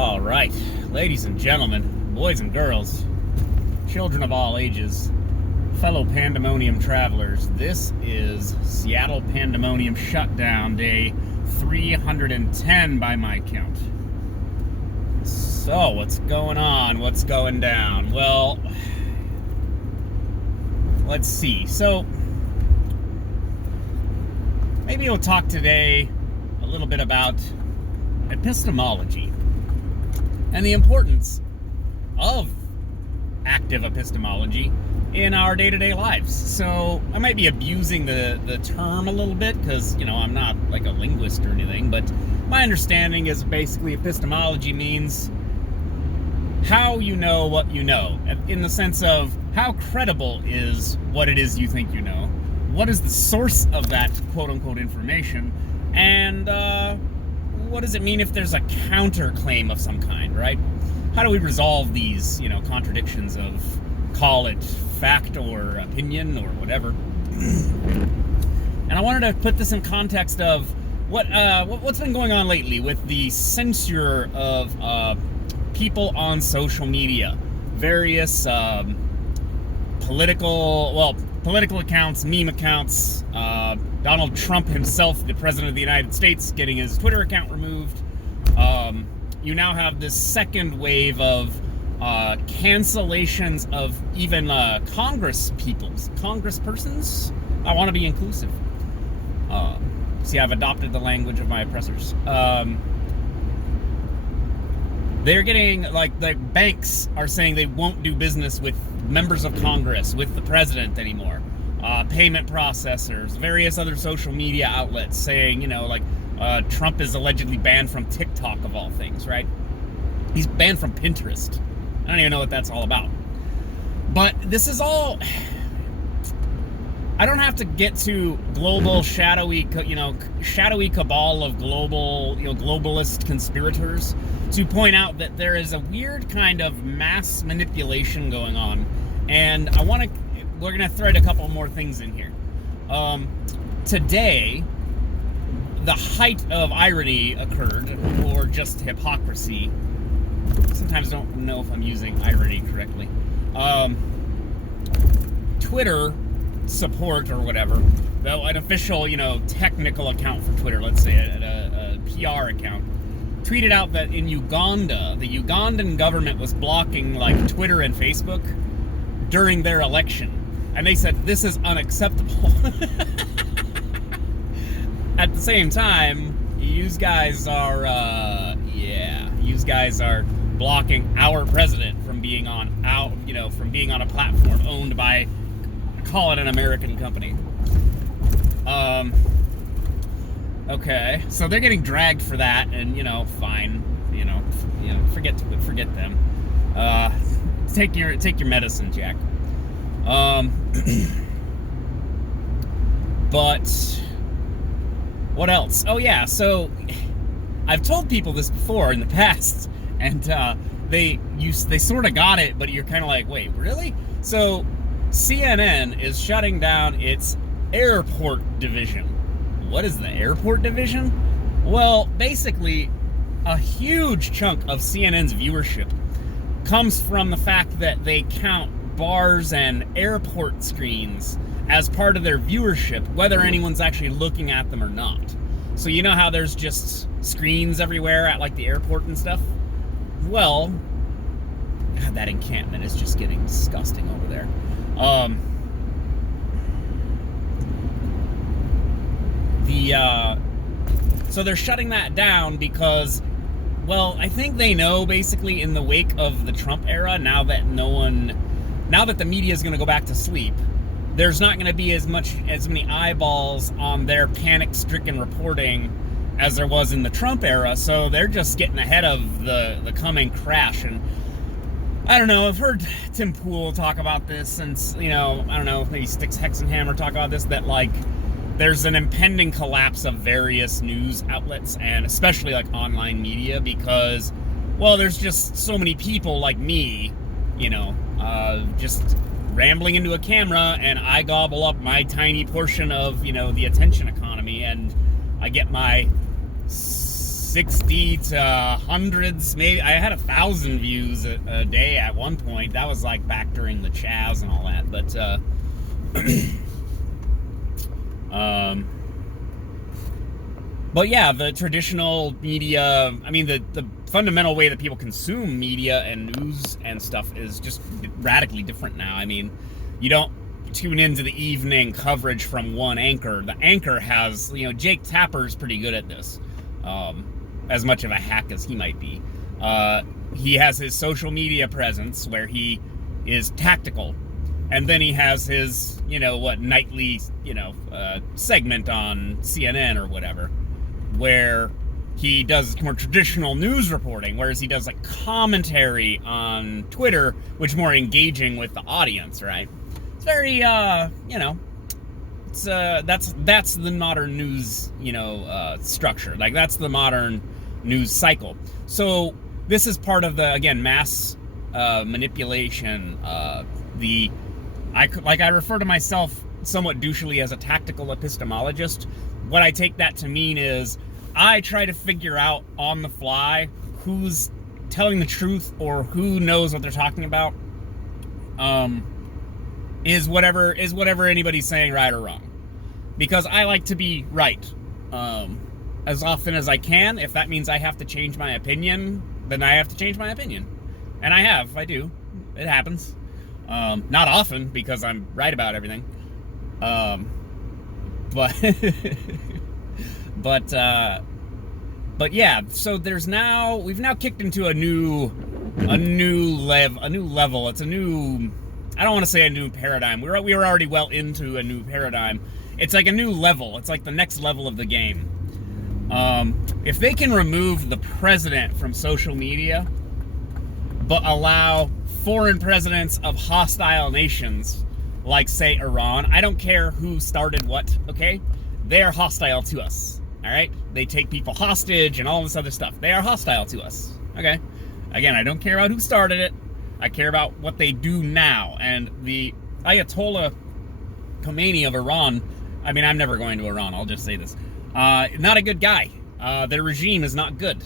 All right, ladies and gentlemen, boys and girls, children of all ages, fellow Pandemonium travelers, this is Seattle Pandemonium Shutdown, day 310 by my count. So, what's going on? What's going down? Well, let's see. So, maybe we'll talk today a little bit about epistemology and the importance of active epistemology in our day-to-day lives. So I might be abusing the term a little bit because, I'm not like a linguist or anything, but my understanding is basically epistemology means how you know what you know, in the sense of how credible is what it is you think you know, what is the source of that quote-unquote information, and what does it mean if there's a counterclaim of some kind, right? How do we resolve these, contradictions of, call it fact or opinion or whatever? And I wanted to put this in context of what's been going on lately with the censure of people on social media, various political accounts, meme accounts, Donald Trump himself, the president of the United States, getting his Twitter account removed. You now have this second wave of cancellations of even congresspersons. I want to be inclusive. See, I've adopted the language of my oppressors. They're getting, the banks are saying they won't do business with members of Congress, with the president anymore. Payment processors, various other social media outlets saying, Trump is allegedly banned from TikTok of all things, right? He's banned from Pinterest. I don't even know what that's all about. But this is all... I don't have to get to global shadowy cabal of globalist conspirators to point out that there is a weird kind of mass manipulation going on. And we're going to thread a couple more things in here. Today, the height of irony occurred, or just hypocrisy. Sometimes I don't know if I'm using irony correctly. Twitter support or whatever, though an official, technical account for Twitter, let's say a PR account, tweeted out that in Uganda, the Ugandan government was blocking Twitter and Facebook during their election. And they said, this is unacceptable. At the same time, you guys are blocking our president from being on a platform owned by, call it an American company. Okay, so they're getting dragged for that, and fine, forget them. Take your medicine, Jack. But what else? Oh yeah, so I've told people this before in the past, and they sort of got it, but you're kind of like, wait, really? So CNN is shutting down its airport division. What is the airport division? Well, basically, a huge chunk of CNN's viewership comes from the fact that they count bars and airport screens as part of their viewership, whether anyone's actually looking at them or not. So you know how there's just screens everywhere at the airport and stuff? Well, God, that encampment is just getting disgusting over there. So they're shutting that down because, well, I think they know basically in the wake of the Trump era, now that the media is going to go back to sleep, there's not going to be as many eyeballs on their panic-stricken reporting as there was in the Trump era. So they're just getting ahead of the coming crash. And I don't know, I've heard Tim Pool talk about this since, I don't know, maybe Styx Hexenhammer talk about this, that there's an impending collapse of various news outlets, and especially online media, because, well, there's just so many people like me, just rambling into a camera, and I gobble up my tiny portion of, the attention economy, and I get my 60 to hundreds, maybe. I had 1,000 views a day at one point. That was like back during the Chaz and all that. But yeah, the traditional media, I mean, the fundamental way that people consume media and news and stuff is just radically different now. I mean, you don't tune into the evening coverage from one anchor. The anchor has, Jake Tapper's pretty good at this, as much of a hack as he might be. He has his social media presence where he is tactical. And then he has his, nightly, segment on CNN or whatever, where he does more traditional news reporting, whereas he does like commentary on Twitter, which is more engaging with the audience, right? It's very, that's the modern news, structure. Like, that's the modern news cycle. So this is part of the, again, mass manipulation. I refer to myself somewhat douchily as a tactical epistemologist. What I take that to mean is I try to figure out on the fly who's telling the truth or who knows what they're talking about. Is whatever anybody's saying right or wrong. Because I like to be right as often as I can. If that means I have to change my opinion, then I have to change my opinion. And I do. It happens. Not often, because I'm right about everything. But yeah, so we've now kicked into a new level. It's a new, I don't want to say a new paradigm. We were already well into a new paradigm. It's like a new level. It's like the next level of the game. If they can remove the president from social media, but allow foreign presidents of hostile nations, like, say, Iran, I don't care who started what, okay? They are hostile to us, all right? They take people hostage and all this other stuff. They are hostile to us, okay? Again, I don't care about who started it. I care about what they do now. And the Ayatollah Khomeini of Iran, I mean, I'm never going to Iran, I'll just say this. Not a good guy. Their regime is not good.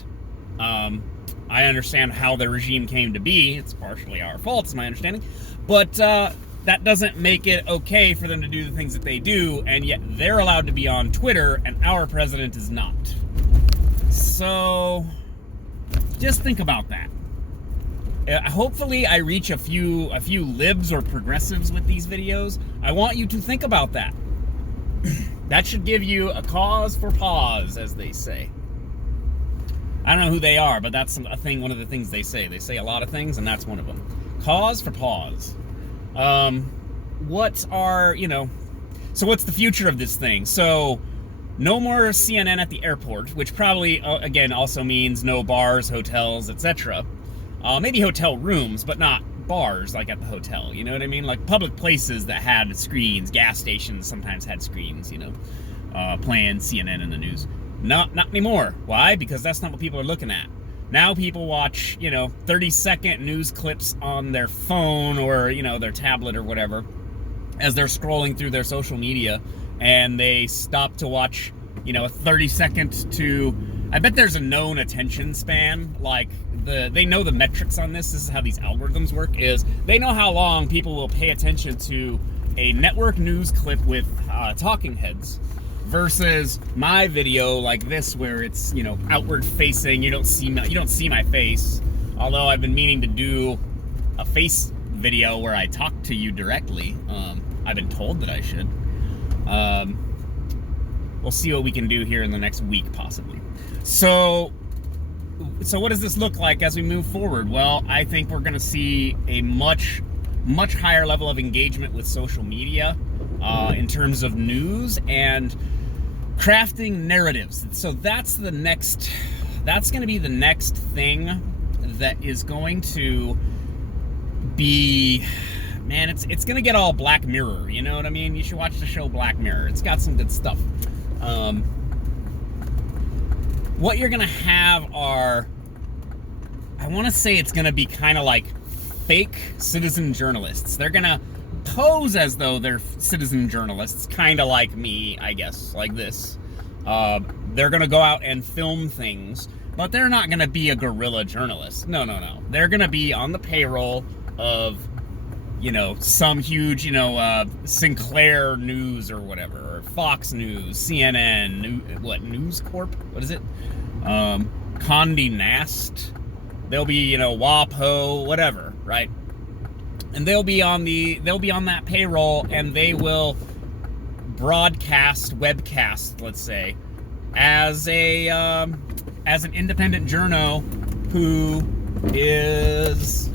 I understand how the regime came to be. It's partially our fault, it's my understanding. But that doesn't make it okay for them to do the things that they do, and yet they're allowed to be on Twitter, and our president is not. So, just think about that. Hopefully I reach a few libs or progressives with these videos. I want you to think about that. That should give you a cause for pause, as they say. I don't know who they are, but that's one of the things they say. They say a lot of things, and that's one of them. Cause for pause. So what's the future of this thing? So, no more CNN at the airport, which probably, again, also means no bars, hotels, etc. Maybe hotel rooms, but not bars like at the hotel, you know what I mean? Like public places that had screens, gas stations sometimes had screens, playing CNN in the news. Not anymore. Why? Because that's not what people are looking at. Now people watch, 30-second news clips on their phone or, their tablet or whatever as they're scrolling through their social media, and they stop to watch, a 30-second to... I bet there's a known attention span, like they know the metrics on this. This is how these algorithms work, is they know how long people will pay attention to a network news clip with talking heads versus my video like this, where it's, outward facing. You don't see my face, although I've been meaning to do a face video where I talk to you directly. I've been told that I should. We'll see what we can do here in the next week, possibly. So what does this look like as we move forward? Well, I think we're going to see a much higher level of engagement with social media in terms of news and crafting narratives. So that's going to be the next thing that is going to be, man, it's going to get all Black Mirror, you know what I mean? You should watch the show Black Mirror. It's got some good stuff. What you're going to have are, I want to say it's going to be kind of like fake citizen journalists. They're going to pose as though they're citizen journalists, kind of like me, I guess, like this. they're going to go out and film things, but they're not going to be a guerrilla journalist. No. They're going to be on the payroll of, some huge, Sinclair News or whatever, or Fox News, CNN, News Corp? What is it? Condé Nast. They'll be, WAPO, whatever, right? And they'll be on that payroll, and they will webcast, let's say, as an independent journo who is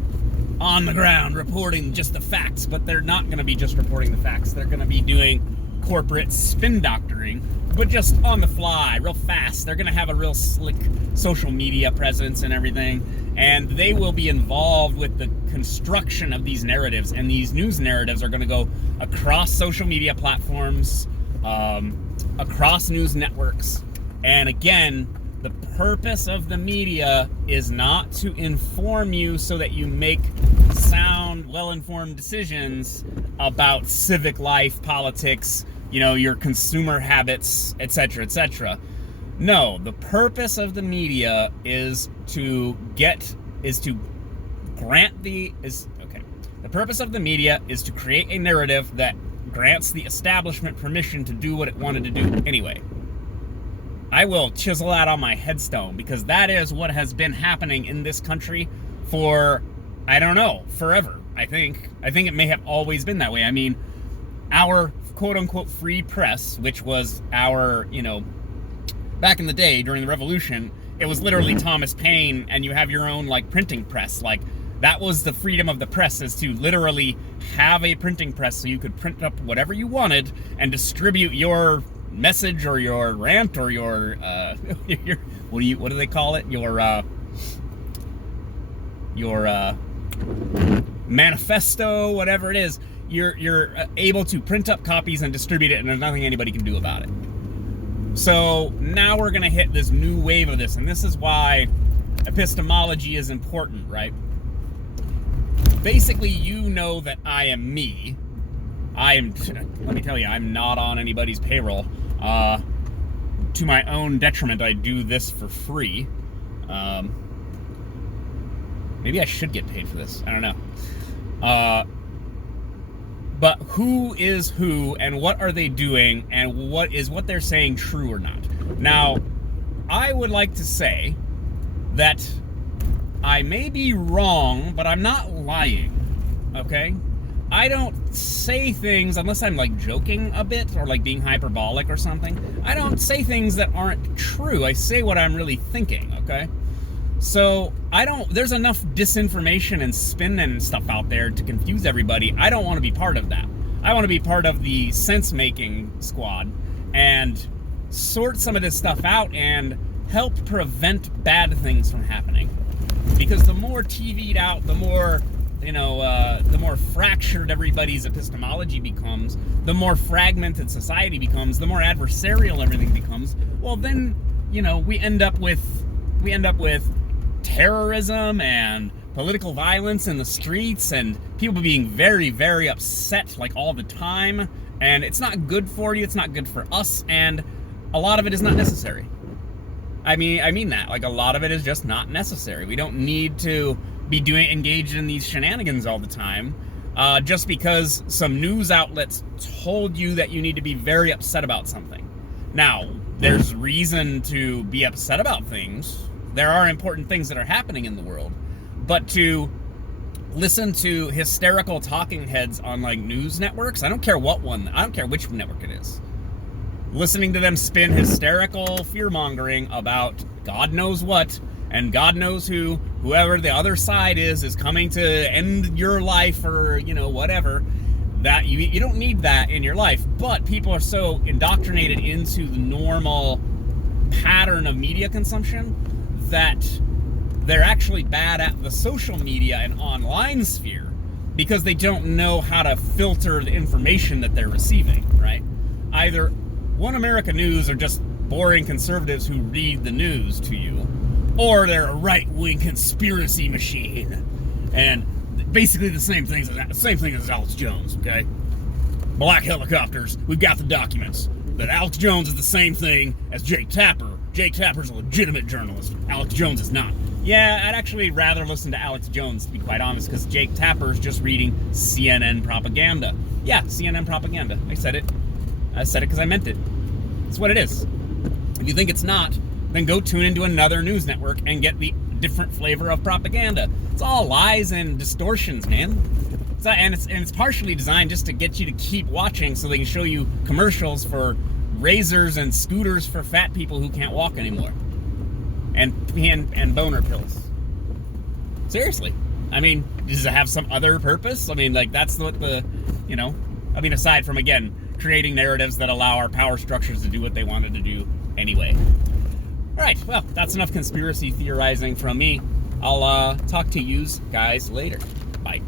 on the ground reporting just the facts. But they're not going to be just reporting the facts. They're going to be doing corporate spin doctoring, but just on the fly, real fast. They're going to have a real slick social media presence and everything, and they will be involved with the construction of these narratives, and these news narratives are going to go across social media platforms, across news networks. And again, the purpose of the media is not to inform you so that you make sound, well-informed decisions about civic life, politics, your consumer habits, etc., etc. No, the purpose of the media the purpose of the media is to create a narrative that grants the establishment permission to do what it wanted to do anyway. I will chisel that on my headstone, because that is what has been happening in this country for, I don't know, forever. I think it may have always been that way. I mean, our quote-unquote free press, which was our, back in the day during the Revolution, it was literally Thomas Paine, and you have your own, printing press. That was the freedom of the press, is to literally have a printing press so you could print up whatever you wanted and distribute your message or your rant or your what do they call it? Your manifesto, whatever it is. You're able to print up copies and distribute it, and there's nothing anybody can do about it. So now we're going to hit this new wave of this, and this is why epistemology is important, right? Basically, that I am me. Let me tell you, I'm not on anybody's payroll. To my own detriment, I do this for free. Maybe I should get paid for this. I don't know. But who is who, and what are they doing, and what they're saying true or not? Now, I would like to say that I may be wrong, but I'm not lying, okay? I don't say things, unless I'm joking a bit, or being hyperbolic or something. I don't say things that aren't true. I say what I'm really thinking, okay? So, there's enough disinformation and spin and stuff out there to confuse everybody. I don't want to be part of that. I want to be part of the sense-making squad and sort some of this stuff out and help prevent bad things from happening. Because the more TV'd out, the more, the more fractured everybody's epistemology becomes, the more fragmented society becomes, the more adversarial everything becomes. Well, then, we end up with terrorism and political violence in the streets, and people being very, very upset all the time, and it's not good for you, it's not good for us, and a lot of it is not necessary. I mean that, a lot of it is just not necessary. We don't need to be engaged in these shenanigans all the time, just because some news outlets told you that you need to be very upset about something. Now, there's reason to be upset about things. There are important things that are happening in the world, but to listen to hysterical talking heads on news networks, I don't care which network it is, listening to them spin hysterical fear-mongering about God knows what, and God knows whoever the other side is coming to end your life, or, whatever, that you don't need that in your life. But people are so indoctrinated into the normal pattern of media consumption that they're actually bad at the social media and online sphere, because they don't know how to filter the information that they're receiving, right? Either One America News are just boring conservatives who read the news to you, or they're a right-wing conspiracy machine, and basically the same thing as Alex Jones, okay? Black helicopters, we've got the documents. that Alex Jones is the same thing as Jake Tapper. Jake Tapper's a legitimate journalist. Alex Jones is not. Yeah, I'd actually rather listen to Alex Jones, to be quite honest, because Jake Tapper's just reading CNN propaganda. Yeah, CNN propaganda. I said it because I meant it. That's what it is. If you think it's not, then go tune into another news network and get the different flavor of propaganda. It's all lies and distortions, man. It's partially designed just to get you to keep watching so they can show you commercials for razors and scooters for fat people who can't walk anymore. And boner pills. Seriously. I mean, does it have some other purpose? I mean, like, that's what aside from, again, creating narratives that allow our power structures to do what they wanted to do anyway. All right, well, that's enough conspiracy theorizing from me. I'll talk to yous guys later. Bye.